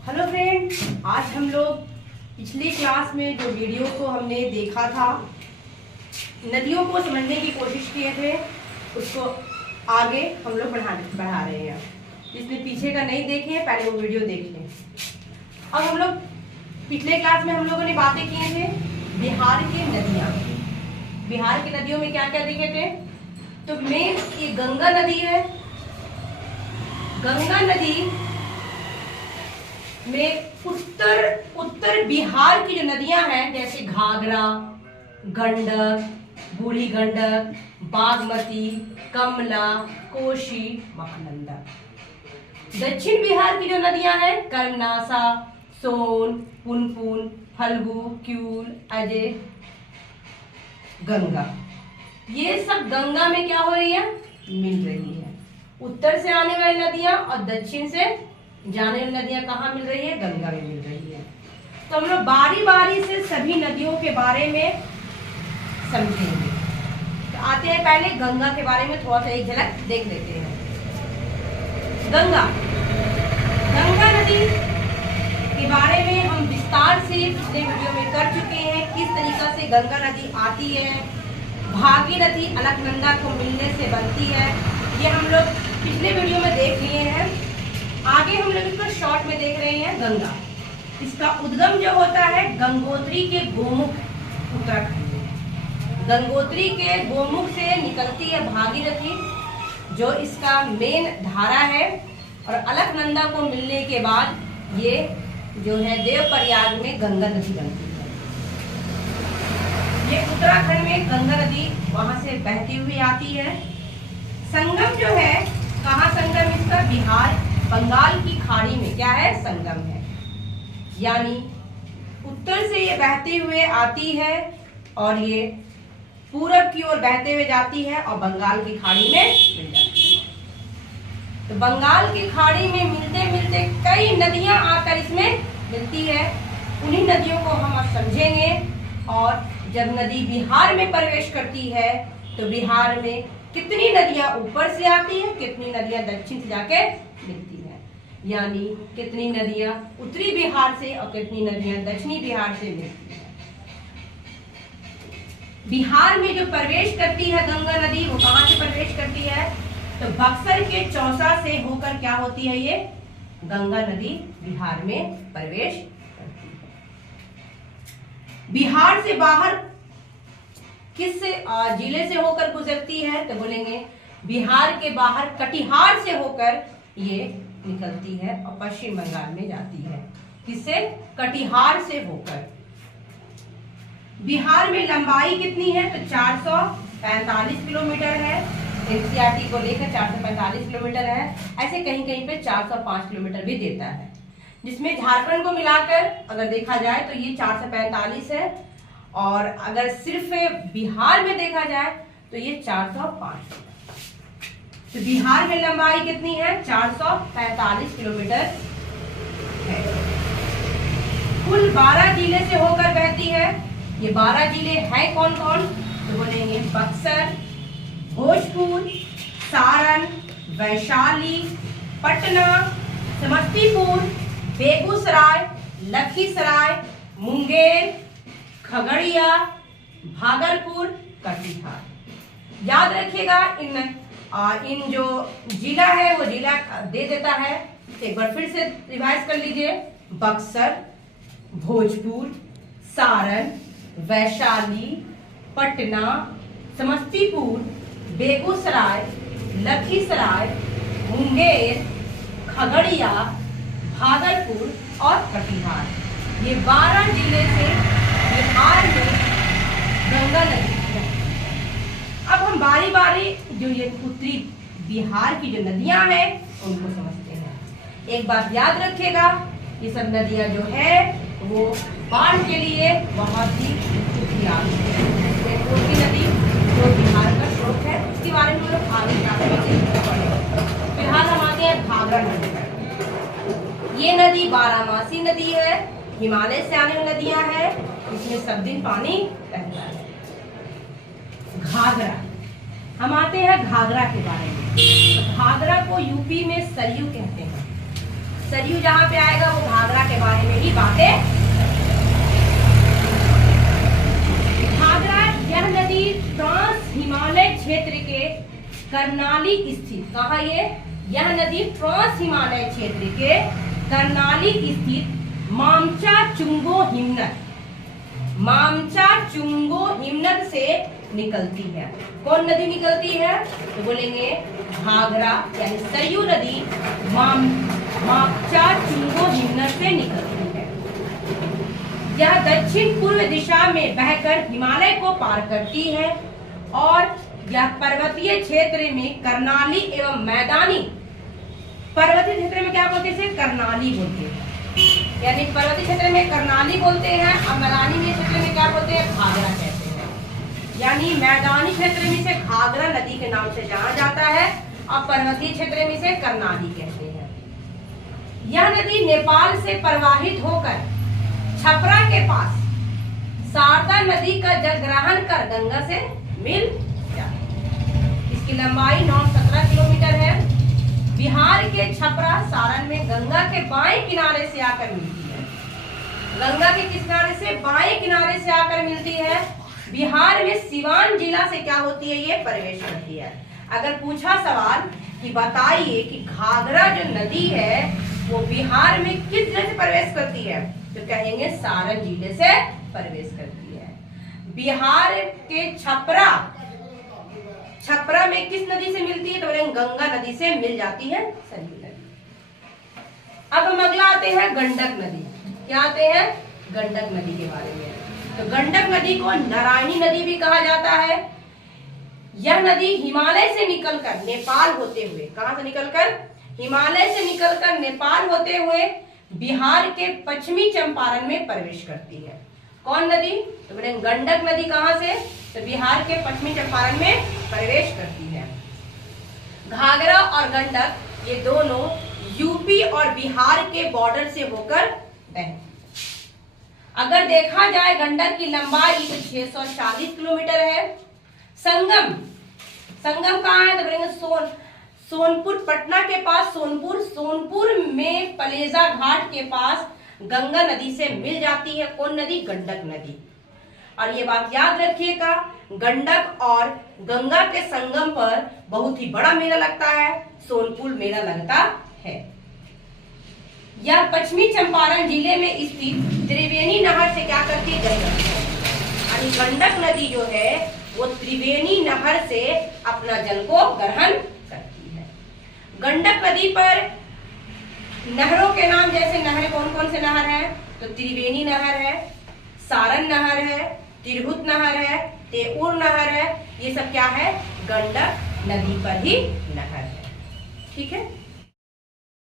Hello friend, आज हम लोग पिछली क्लास में जो वीडियो को हमने देखा था, नदियों को समझने की कोशिश किए थे, उसको आगे हम लोग बढ़ा रहे हैं। जिसने पीछे का नहीं देखे हैं पहले वो वीडियो देख लें। अब हम लोग पिछले क्लास में हम लोगों ने बातें किए थे बिहार की नदियाँ। बिहार की नदियों में क्या क्या देखे थे? तो मेन ये गंगा नदी है। गंगा नदी में उत्तर बिहार की जो नदियां हैं, जैसे घाघरा, गंडक, बूढ़ी गंडक, बागमती, कमला, कोशी, मखनंदा। दक्षिण बिहार की जो नदियां हैं, कर्मनासा, सोन, पुनपुन, फल्गु, क्यूल, अजय, गंगा। ये सब गंगा में क्या हो रही है? मिल रही है। उत्तर से आने वाली नदियां और दक्षिण से जाने वाली नदियां कहाँ मिल रही है? गंगा में मिल रही है। तो हम लोग बारी बारी से सभी नदियों के बारे में समझेंगे। तो आते हैं पहले गंगा के बारे में थोड़ा सा एक झलक देख लेते हैं। गंगा नदी के बारे में हम विस्तार से पिछले वीडियो में कर चुके हैं। किस तरीका से गंगा नदी आती है, भागीरथी अलकनंदा को मिलने से बनती है, ये हम लोग पिछले वीडियो में देख लिए हैं। आगे हम लोग इसको शॉर्ट में देख रहे हैं। गंगा, इसका उद्गम जो होता है गंगोत्री के गोमुख, उत्तराखंड में। गंगोत्री के गोमुख से निकलती है भागीरथी, जो इसका मेन धारा है, और अलकनंदा को मिलने के बाद ये जो है देवप्रयाग में गंगा नदी बनती है। ये उत्तराखंड में गंगा नदी वहां से बहती हुई आती है। संगम जो है, कहाँ संगम इसका? बिहार बंगाल की खाड़ी में क्या है? संगम है। यानी उत्तर से ये बहते हुए आती है और ये पूरब की ओर बहते हुए जाती है और बंगाल की खाड़ी में मिल जाती है। तो बंगाल की खाड़ी में मिलते मिलते कई नदियां आकर इसमें मिलती है। उन्हीं नदियों को हम आज समझेंगे। और जब नदी बिहार में प्रवेश करती है तो बिहार में कितनी नदियां ऊपर से आती है, कितनी नदियां दक्षिण से जाके मिलती है। यानी कितनी नदियां उत्तरी बिहार से और कितनी नदियां दक्षिणी बिहार से मिलती है। बिहार में जो प्रवेश करती है गंगा नदी, वो कहां से प्रवेश करती है? तो बक्सर के चौसा से होकर क्या होती है? ये गंगा नदी बिहार में प्रवेश करती है। बिहार से बाहर किस जिले से होकर गुजरती है? तो बोलेंगे बिहार के बाहर कटिहार से होकर ये निकलती है और पश्चिम बंगाल में जाती है। किससे? कटिहार से होकर। बिहार में लंबाई कितनी है? तो 445 किलोमीटर है। एनसीईआरटी को लेकर 445 किलोमीटर है। ऐसे कहीं कहीं पे 405 किलोमीटर भी देता है। जिसमें झारखंड को मिलाकर अगर देखा जाए तो ये 445 है, और अगर सिर्फ बिहार में देखा जाए तो ये 405 है। तो बिहार में लंबाई कितनी है? 445 किलोमीटर है। कुल 12 जिले से होकर बहती है। ये 12 जिले हैं कौन कौन? तो बोलेंगे बक्सर, भोजपुर, सारण, वैशाली, पटना, समस्तीपुर, बेगूसराय, लखीसराय, मुंगेर, खगड़िया, भागलपुर, कटिहार। याद रखिएगा, इन जो जिला है वो जिला दे देता है। एक बार फिर से रिवाइज कर लीजिए। बक्सर, भोजपुर, सारण, वैशाली, पटना, समस्तीपुर, बेगूसराय, लखीसराय, मुंगेर, खगड़िया, भागलपुर और कटिहार। ये 12 जिले से बिहार में गंगा नदी है। अब हम बारी बारी जो ये उत्तरी बिहार की जो नदियां हैं उनको समझते हैं। एक बात याद रखिएगा, ये सब नदियां जो है वो बाढ़ के लिए बहुत ही उपयोगी है। कोसी नदी जो बिहार का स्रोत है, उसके बारे में लोग आगे जाकर फिलहाल हम आते हैं घाघरा नदी पर। ये नदी बारहमासी नदी है, हिमालय से आने वाली नदियां है, इसमें सब दिन पानी रहता है। घाघरा, हम आते हैं घाघरा के बारे में। तो घाघरा को यूपी में सरयू कहते हैं। सरयू जहाँ पे आएगा वो घाघरा के बारे में ही बातें। घाघरा यह नदी ट्रांस हिमालय क्षेत्र के कर्नाली स्थित, कहाँ यह नदी ट्रांस हिमालय क्षेत्र के कर्नाली स्थित मामचा चुंगो हिमनद से निकलती है। कौन नदी निकलती है? तो बोलेंगे घाघरा यानी सरयू नदी मामचा चुंगो हिमनद से निकलती है। यह दक्षिण पूर्व दिशा में बहकर हिमालय को पार करती है और यह पर्वतीय क्षेत्र में कर्नाली एवं मैदानी, पर्वतीय क्षेत्र में क्या बोलते हैं? कर्नाली बोलते हैं, यानी पर्वतीय क्षेत्र में कर्नाली बोलते हैं और मैदानी में क्षेत्र में क्या बोलते हैं? घाघरा कहते हैं। यानी मैदानी क्षेत्र में से घाघरा नदी के नाम से जाना जाता है और पर्वतीय क्षेत्र में से कर्नाली कहते हैं। यह नदी नेपाल से प्रवाहित होकर छपरा के पास शारदा नदी का जल ग्रहण कर गंगा से मिल जाती है। इसकी लंबाई 917 किलोमीटर है। बिहार के छपरा सारण में गंगा के बाएं किनारे से आकर मिलती है। गंगा के किस किनारे से? बाएं किनारे से आकर मिलती है। बिहार में सिवान जिला से क्या होती है? ये प्रवेश करती है। अगर पूछा सवाल कि बताइए कि घाघरा जो नदी है वो बिहार में किस जिले से प्रवेश करती है, तो कहेंगे सारण जिले से प्रवेश करती है। बिहार के छपरा में किस नदी से मिलती है? तो बोलेंगे गंगा नदी से मिल जाती है सरयू नदी। अब हम अगला आते हैं गंडक नदी। क्या आते हैं? गंडक नदी के बारे में। तो गंडक नदी को नारायणी नदी भी कहा जाता है। यह नदी हिमालय से निकलकर नेपाल होते हुए, कहां से निकलकर? हिमालय से निकलकर नेपाल होते हुए बिहार के पश्चिमी चंपारण में प्रवेश करती है। कौन नदी? तो बोले गंडक नदी। कहां से? तो बिहार के पश्चिमी चंपारण में प्रवेश करती है। घाघरा और गंडक ये दोनों यूपी और बिहार के बॉर्डर से होकर बहती। अगर देखा जाए गंडक की लंबाई तो 640 किलोमीटर है। संगम कहाँ है? तो बोलेंगे सोनपुर, पटना के पास सोनपुर में पलेजा घाट के पास गंगा नदी से मिल जाती है। कौन नदी? गंडक नदी। और ये बात याद रखिएगा, गंडक और गंगा के संगम पर बहुत ही बड़ा मेला लगता है, सोनपुर मेला लगता है। यह पश्चिमी चंपारण जिले में स्थित त्रिवेणी नहर से क्या करती है? यानी गंडक नदी जो है वो त्रिवेणी नहर से अपना जल को ग्रहण करती है। गंडक नदी पर नहरों के नाम, जैसे नहर कौन कौन से नहर है? तो त्रिवेणी नहर है, सारण नहर है, तिरहुत नहर है, तेउर नहर है। ये सब क्या है? गंडक नदी पर ही नहर है। ठीक है।